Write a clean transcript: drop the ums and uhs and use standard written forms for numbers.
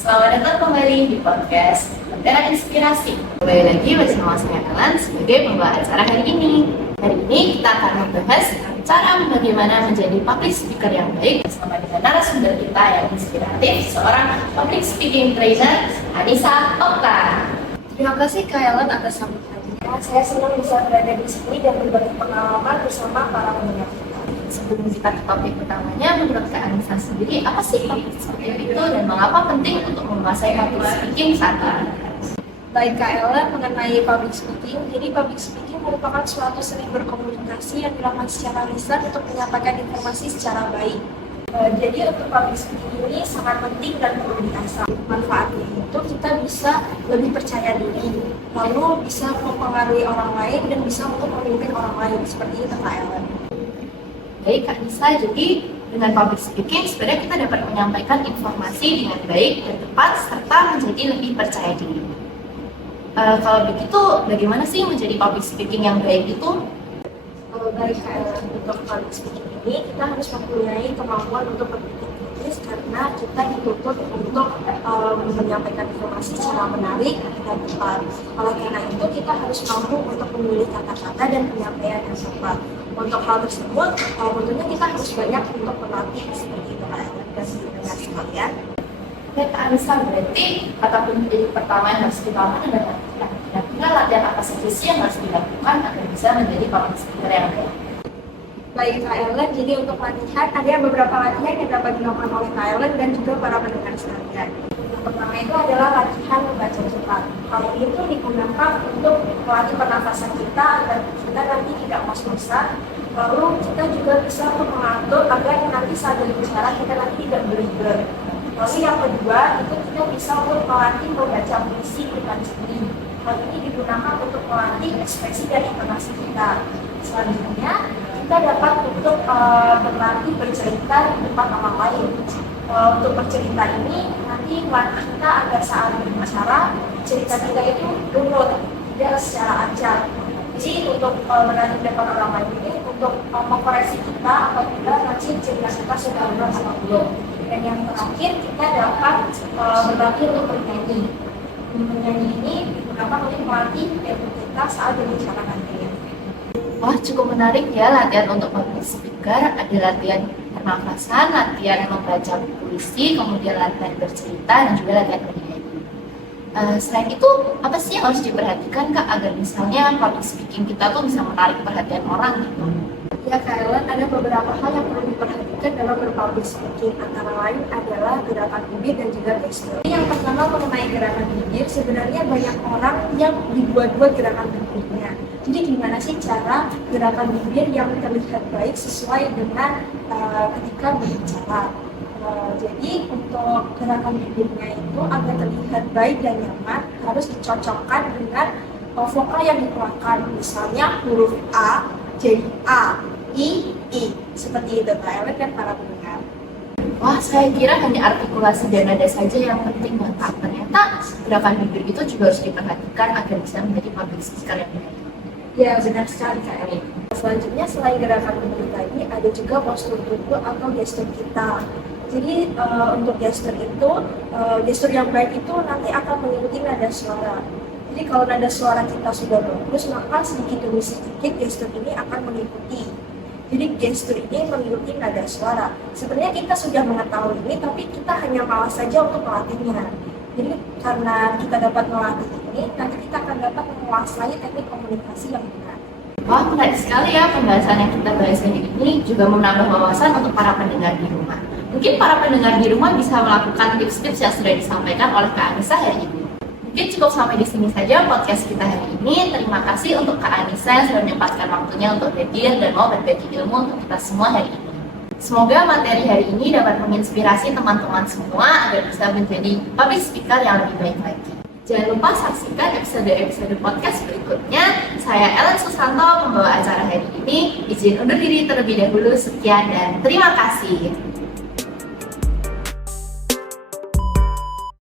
Selamat datang kembali di podcast Lentera Inspirasi. Kembali lagi bersama saya Ellen sebagai pembawa acara hari ini. Hari ini kita akan membahas cara bagaimana menjadi public speaker yang baik bersama dengan narasumber kita yang inspiratif, seorang public speaking trainer, Anissa Okta. Terima kasih Kak Ellen atas sambutannya. Saya senang bisa berada di sini dan berbagi pengalaman bersama para pendengar. Sebelum kita ke topik utamanya, menurut Kak Anissa sendiri, apa sih public speaking itu dan mengapa penting untuk menguasai public speaking saat ini? Baik Kak Ellen, mengenai public speaking, jadi public speaking merupakan suatu seni berkomunikasi yang dilakukan secara lisan untuk menyampaikan informasi secara baik. Jadi untuk public speaking ini sangat penting dan perlu diasah. Manfaatnya itu kita bisa lebih percaya diri, lalu bisa mempengaruhi orang lain dan bisa untuk memimpin orang lain, seperti itu Kak Ellen. Baik Kak Anissa, jadi dengan public speaking sebenarnya kita dapat menyampaikan informasi dengan baik dan tepat serta menjadi lebih percaya diri. Kalau begitu, bagaimana sih menjadi public speaking yang baik itu? Baik Kak Ellen, untuk public speaking ini kita harus mempunyai kemampuan untuk berpikir kritis karena kita dituntut untuk menyampaikan informasi secara menarik dan tepat. Oleh karena itu kita harus mampu untuk memilih kata-kata dan penyampaian yang tepat. Untuk hal tersebut, tentunya kita harus banyak untuk berlatih seperti itu Kak Ellen dan pendengar sekalian. Kak Anissa, berarti kata kunci pertama yang harus kita lakukan adalah latihan apa saja sih yang harus dilakukan agar bisa menjadi public speaker yang baik? Baik Kak Ellen, jadi untuk latihan ada beberapa latihan yang dapat dilakukan oleh Kak Ellen dan juga para pendengar sekalian. Yang pertama itu adalah latihan membaca cepat. Hal ini tuh digunakan untuk melatih pernafasan kita agar kita nanti tidak ngos-ngosan. Lalu kita juga bisa mengatur agar nanti saat berbicara kita nanti tidak berliber. Lalu yang kedua itu kita bisa untuk melatih membaca puisi kita sendiri. Hal ini digunakan untuk melatih ekspresi dan intonasi kita. Selanjutnya kita dapat untuk berlatih bercerita di depan orang lain. Untuk bercerita ini nanti melatih kita agar saat berbicara cerita kita itu runut, tidak secara acak. Jadi untuk berlatih di depan orang lain ini untuk mengkoreksi kita apabila nanti cerita kita sudah runut atau belum. Dan yang terakhir kita dapat berlatih untuk bernyanyi. Menyanyi ini digunakan untuk melatih ego kita saat berbicara nanti. Wah, cukup menarik ya latihan untuk public speaker. Ada latihan pernafasan, latihan membaca puisi, kemudian latihan bercerita, dan juga latihan bernyanyi. Selain itu, apa sih yang harus diperhatikan Kak agar misalnya public speaking kita tuh bisa menarik perhatian orang gitu? Ya Kak Ellen, ada beberapa hal yang perlu diperhatikan dalam berpublic speaking. Antara lain adalah gerakan bibir dan juga gestur. Yang pertama mengenai gerakan bibir, sebenarnya banyak orang yang dibuat-buat gerakan bibirnya. Jadi gimana sih cara gerakan bibir yang terlihat baik sesuai dengan ketika berbicara? Jadi untuk gerakan bibirnya itu agar terlihat baik dan nyaman harus dicocokkan dengan vokal yang dikeluarkan. Misalnya huruf A jadi A, I, seperti itu Kak Ellen dan para pendengar. Wah, saya kira hanya artikulasi dan nada saja yang penting buat Kak. Ternyata gerakan bibir itu juga harus diperhatikan agar bisa menjadi public speaker yang baik. Ya, benar sekali Kak Ellen. Selanjutnya selain gerakan bibir tadi, ada juga postur tubuh atau gestur kita. Jadi untuk gestur itu, gestur yang baik itu nanti akan mengikuti nada suara. Jadi kalau nada suara kita sudah bagus, maka sedikit demi sedikit gestur ini akan mengikuti. Jadi gestur ini mengikuti nada suara. Sebenarnya kita sudah mengetahui ini, tapi kita hanya malas saja untuk melatihnya. Jadi karena kita dapat melatih ini, nanti kita akan dapat menguasai teknik komunikasi yang benar. Wah, menarik sekali ya pembahasan yang kita bahas hari ini, juga menambah wawasan untuk para pendengar di rumah. Mungkin para pendengar di rumah bisa melakukan tips-tips yang sudah disampaikan oleh Kak Anissa hari ini. Mungkin cukup sampai di sini saja podcast kita hari ini. Terima kasih untuk Kak Anissa yang sudah menyempatkan waktunya untuk hadir dan mau berbagi ilmu untuk kita semua hari ini. Semoga materi hari ini dapat menginspirasi teman-teman semua agar bisa menjadi public speaker yang lebih baik lagi. Jangan lupa saksikan episode-episode podcast berikutnya. Saya Ellen Susanto, pembawa acara hari ini. Izin undur diri terlebih dahulu. Sekian dan terima kasih.